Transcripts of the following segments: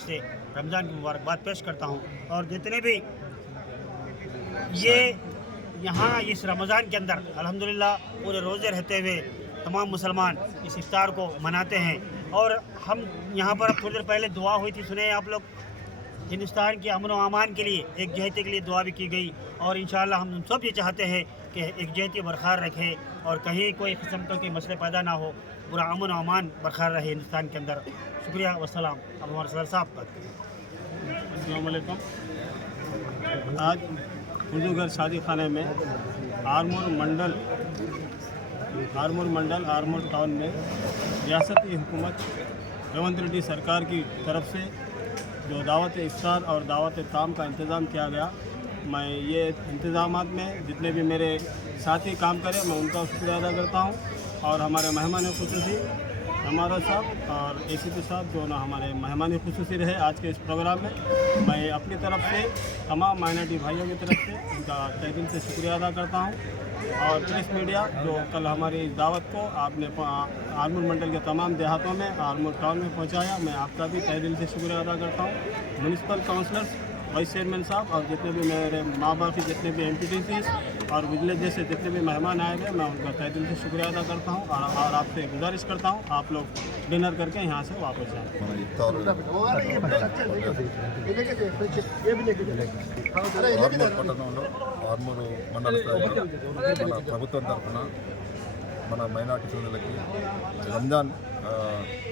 तरफ से रमज़ान की मुबारकबाद पेश करता हूँ। और जितने भी ये यहाँ इस रमज़ान के अंदर अल्हम्दुलिल्लाह पूरे रोज़े रहते हुए तमाम मुसलमान इस इफ्तार को मनाते हैं। और हम यहाँ पर थोड़ी देर पहले दुआ हुई थी, सुने आप लोग, हिंदुस्तान के अमन व अमान के लिए, एकजहती के लिए दुआ भी की गई। और इंशाअल्लाह हम सब ये चाहते हैं कि एकजहती बरकरार रखे और कहीं कोई किस्म के मसले पैदा ना हो, पूरा अमन व अमान बरकरार रहे हिंदुस्तान के अंदर। शुक्रिया वसलाम। अब हमारे सदर साहब का। अस्सलाम वालेकुम। आज उर्दू घर शादी खाने में आरमूर मंडल आरमूर टाउन में रियासती हुकूमत रेवंत रेड्डी सरकार की तरफ से जो दावत इफ्तार और दावत ताम का इंतज़ाम किया गया, मैं ये इंतज़ामात में जितने भी मेरे साथी काम करें मैं उनका शुक्रिया अदा करता हूँ। और हमारे मेहमान खुसूसी हमारा साहब और ACP साहब जो ना हमारे मेहमान खुसूसी रहे आज के इस प्रोग्राम में, मैं अपनी तरफ से तमाम माइनॉरिटी भाइयों की तरफ से उनका तहे दिल से शुक्रिया अदा करता हूँ। और प्रेस मीडिया जो कल हमारी इस दावत को आपने आरमूर मंडल के तमाम देहातों में आरमूर टाउन में पहुँचाया, मैं आपका भी तहे दिल से शुक्रिया अदा करता हूँ। म्यूनसिपल काउंसलर्स, वाइस चेयरमैन साहब और जितने भी मेरे माँ बाप की जितने भी MPTCs और विजिलेंस जैसे जितने भी मेहमान आए हुए, मैं उनका तहे दिल से शुक्रिया अदा करता हूँ। और आपसे गुजारिश करता हूँ आप लोग डिनर करके यहाँ से वापस जाएँ। పట్టణంలో ఆర్మూరు మండల స్థాయిలో మన ప్రభుత్వం తరఫున మన మైనార్టీ సోదరులకి రంజాన్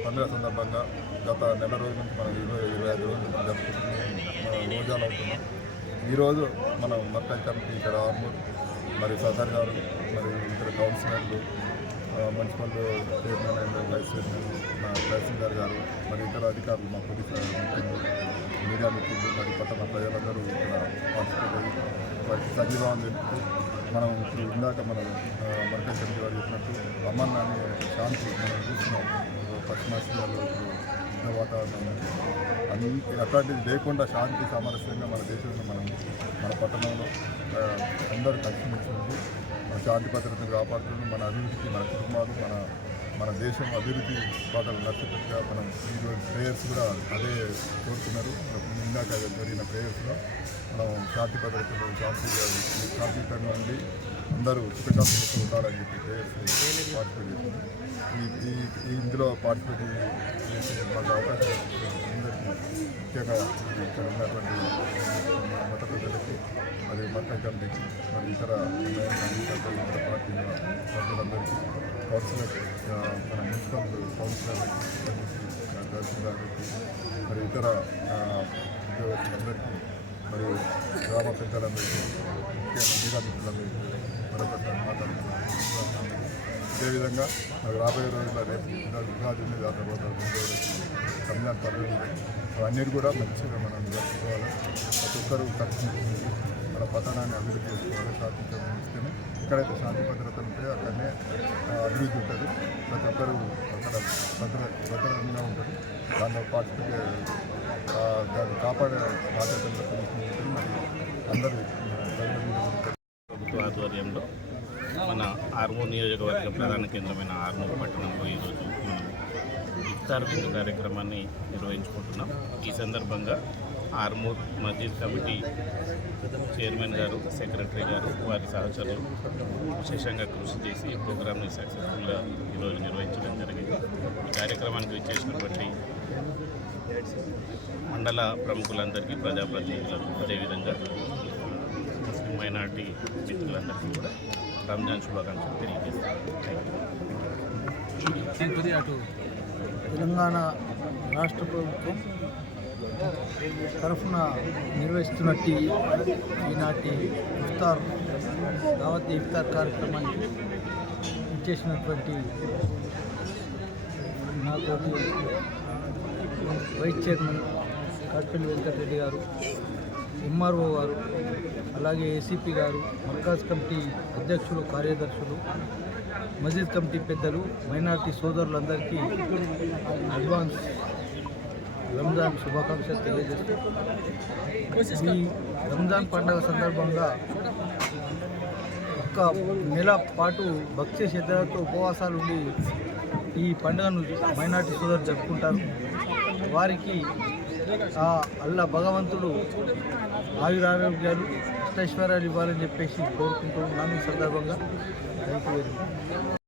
పండుగ సందర్భంగా గత నెల రోజుల నుంచి మనం 20-25 రోజుల నుంచి జరుపుకుంటున్నాం, మన రోజాలు అవుతున్నాం. ఈరోజు మనం మర్కజ్ కమిటీ ఇక్కడ ఆర్మూర్ మరి సదర్ గారు మరి ఇతర కౌన్సిలర్లు, municipal chairman and vice chairman మా తహసీల్దార్ గారు మరి ఇతర అధికారులు, మా పోలీసు మిత్రులు, మీడియా మిత్రులు మరి పట్టణ ప్రజలందరూ ఇక్కడ పార్టిసిపేట్ అయ్యి వారికి సంఘీభావం తెలుపుతూ మనం ఇప్పుడు ఇందాక మనం మర్కజ్ కమిటీ వారు చెప్పినట్టు అమన్ అనే శాంతి మనం చూస్తున్నాం. పశ్చిమాసియాలో యుద్ధ వాతావరణం అట్లాంటిది లేకుండా శాంతి సామరస్యంగా మన దేశంలో మన పట్టణంలో అందరూ కలిసిమెలిసి ఉండి మన శాంతి భద్రతను కాపాడుతుంది. మన అభివృద్ధికి మన కుటుంబాలు మన దేశం అభివృద్ధి బాటలు నచ్చేటట్టుగా మనం ఈరోజు ప్రేయర్స్ కూడా అదే కోరుతున్నారు. ఇందాక జరిగిన ప్రేయర్స్లో మనం శాంతి భద్రతలు శాంతియుతంగా ఉండి అందరూ సుఖశాంతులతో ఉండాలని చెప్పి ప్రేయర్స్ పార్టిసిపేట్ చేస్తున్నాం. ఇందులో పార్టిసిపేట్ చేసే మాకు అవకాశం అందరికీ ముఖ్యంగా ఇక్కడ ఉన్నటువంటి మత ప్రజలకి మరి మర్కజ్ కమిటీకి మరి ఇతర పార్టీ సభ్యులందరికీ, కౌన్సిలర్ మన మున్సిపల్ కౌన్సిలర్లకి, తహసీల్దార్లకి మరి ఇతర ఉద్యోగస్తులందరికీ మరియు గ్రామ పెద్దలందరికీ, ముఖ్యంగా మీడియా మిత్రులందరికీ మరొకసారి మాట్లాడుతున్నాను. అదేవిధంగా నాకు రాబోయే రోజుల్లో రేపు ఉగాది ఉంది, ఆ తర్వాత రంజాన్ పండుగ అవన్నీ కూడా మంచిగా మనం జరుపుకోవాలి. ప్రతి ఒక్కరూ కలిసి మన పట్టణాన్ని అభివృద్ధి చేసుకోవాలి. శాంతియుతంగా ఉంచితేనే ఎక్కడైతే శాంతి భద్రతలు ఉంటాయో అక్కడనే అభివృద్ధి ఉంటుంది. ప్రతి ఒక్కరూ అక్కడ భద్రంగా ఉంటుంది. దాంట్లో పార్టిసిపేట్ దాన్ని కాపాడే బాధ్యతలు మరి అందరూ ప్రభుత్వ ఆధ్వర్యంలో మన ఆర్మూర్ నియోజకవర్గ ప్రధాన కేంద్రమైన ఆర్మూర్ పట్టణంలో ఈరోజు మనం ఇఫ్తార్ విందు కార్యక్రమాన్ని నిర్వహించుకుంటున్నాం. ఈ సందర్భంగా ఆర్మూర్ మస్జిద్ కమిటీ చైర్మన్ గారు, సెక్రటరీ గారు, వారి సహచరులు విశేషంగా కృషి చేసి ఈ ప్రోగ్రామ్ని సక్సెస్ఫుల్గా ఈరోజు నిర్వహించడం జరిగింది. ఈ కార్యక్రమానికి విచ్చేసినటువంటి మండల ప్రముఖులందరికీ, ప్రజాప్రతినిధులకు, అదేవిధంగా ముస్లిం మైనార్టీ మిత్రులందరికీ కూడా రంజాన్ శుభాకాంక్షలు తెలియజేస్తాను. తెలంగాణ రాష్ట్ర ప్రభుత్వం తరఫున నిర్వహిస్తున్నట్టు ఈనాటి దావత్ ఇఫ్తార్ కార్యక్రమానికి ఇచ్చేసినటువంటి నాతోటి వైస్ చైర్మన్ కాట్పల్లి వెంకటరెడ్డి గారు, MRO గారు, అలాగే ACP గారు, మర్కజ్ కమిటీ అధ్యక్షులు, కార్యదర్శులు, మస్జిద్ కమిటీ పెద్దలు, మైనార్టీ సోదరులందరికీ అడ్వాన్స్ రంజాన్ శుభాకాంక్షలు తెలియజేస్తూ ఈ రంజాన్ పండుగ సందర్భంగా ఒక్క నెల పాటు భక్తి శ్రద్ధలతో ఉపవాసాలు ఉండి ఈ పండుగను మైనార్టీ సోదరులు జరుపుకుంటారు. వారికి ఆ అల్లా భగవంతుడు ఆయురారోగ్యాలు అష్టైశ్వర్యాలు ఇవ్వాలని చెప్పేసి కోరుకుంటూ ఉన్నాను. ఈ సందర్భంగా థ్యాంక్ యూ వెరీ మచ్.